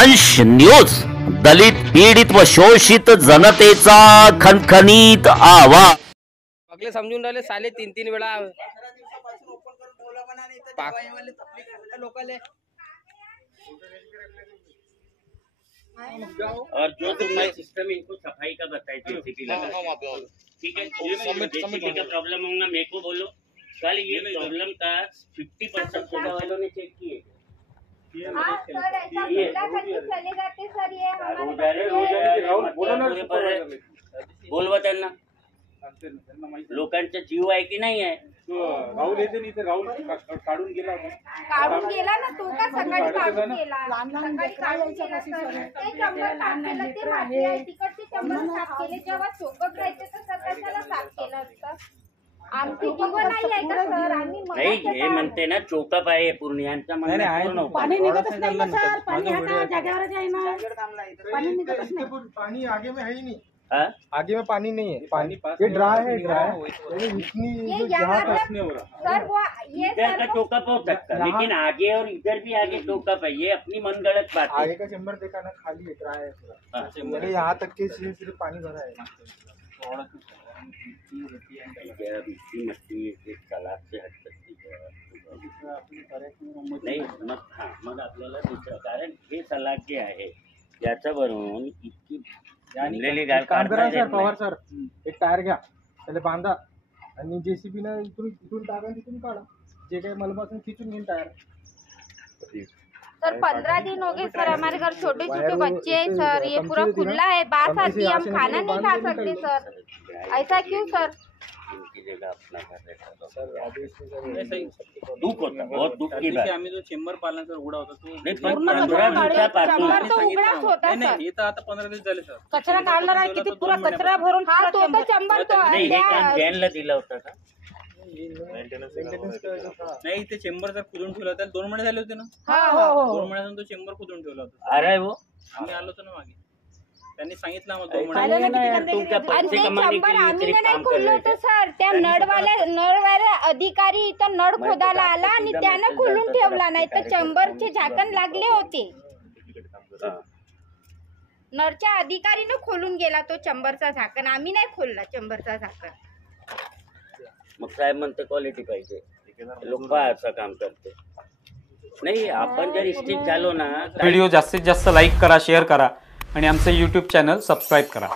वंश न्यूज, दलित पीडित व शोषित जनतेचा खणखणीत आवाज। अगले समजून राहिले साले तीन तीन वेळा और जो तुम्हारा सिस्टम इनको सफाई का बताए जेसीबी लगा, ठीक है। जेसीबी का प्रॉब्लम होगा मेरे को बोलो। कल ये प्रॉब्लम का 50% सोफा वालों ने चेक किए। बोलवा त्यांना, लोकांचा जीव आहे की नाही आहे। राहुल येते नाही तर राहुल काढून गेला ना तो का सकाळी काढून गेला सकाळी काढून गेला ते चंबर साफ केलं ते माती आहे तिकडचे चंबर साफ केले जेव्हा चोकट राहायचे तर सकाळच्याला साफ केलं असतं। आमची जीव नाही आहे का सर आम्ही नाही हे म्हणते ना चोकअप आहे पूर्ण यांचा म्हणणं पाणी निघतच नाही ना सर पाणी आता जागेवरच आहे ना पाणी निघतच नाही पानी आगे में है ही नहीं। आगे में पानी नहीं है, पानी ये ड्राई है, ये यहाँ सर वो ये इधर का चोकअप हो सकता है लेकिन आगे और इधर भी आगे चोकअप है, ये अपनी मनगढ़ंत बात है। आगे का चैम्बर देखा ना खाली है, ड्राई है पूरा, मेरे यहाँ तक के सिर्फ पानी भरा है। मछली तालाब से हट सकती है नाही मग मग आपल्याला दुसरं कारण हे सलाग जे आहे याच्यावरून इतकी काम करा सर पवार सर, एक टायर घ्या त्याला बांधा आणि जेसीबी ना इथून टाका तिथून काढा, जे काही मलबासून खींचून घेईन टायर। सर 15 दिन हो गए सर, हमारे घर छोटे छोटे बच्चे हैं सर, ये पूरा खुला है, बात आती है, हम खाना नहीं खा सकते सर, ऐसा क्यों सर? इनकी जगह अपना घर रहता दुख होता, बहुत दुख की बात। आम्ही जो चेंबर पालन सर उघडा होता तो नाही पण 15 दिवसापासून तो उघडाच होता सर, हे तर आता 15 दिवस झाले सर। कचरा काढला आहे किती पुरा कचरा भरून हा तो चंबर तो नाही हे काम जैनला दिलं होतं का? नाही ते चेंबर जर खोदून ठेवला त्याला 2 महिने झाले होते ना। हो 2 महिन्यातून तो चेंबर खोदून ठेवला होता। अरे वो आम्ही आलो होतो ना मागे, त्यांनी सांगितलं आम्हाला 2 महिने तुमच्या पैसे कमाने के लिए आम्ही तरी नाही काम कर खोललो रहे होतो थे। सर, त्या नळवाल्या अधिकारी इथं नळ खोदायला आला आणि त्यानं खोलून ठेवला, नाही तर चंबरचे झाकण लागले होते। नळच्या अधिकारीने खोलून गेला तो चंबरचा झाकण, आम्ही नाही खोलला चंबरचा झाकण। मग साहेब म्हणते क्वालिटी पाहिजे, लोक पहा असं काम करते नाही। आपण जर स्टिक झालो ना, व्हिडिओ जास्तीत जास्त लाईक करा, शेअर करा आणि आमचं यूट्यूब चॅनल सबस्क्राईब करा।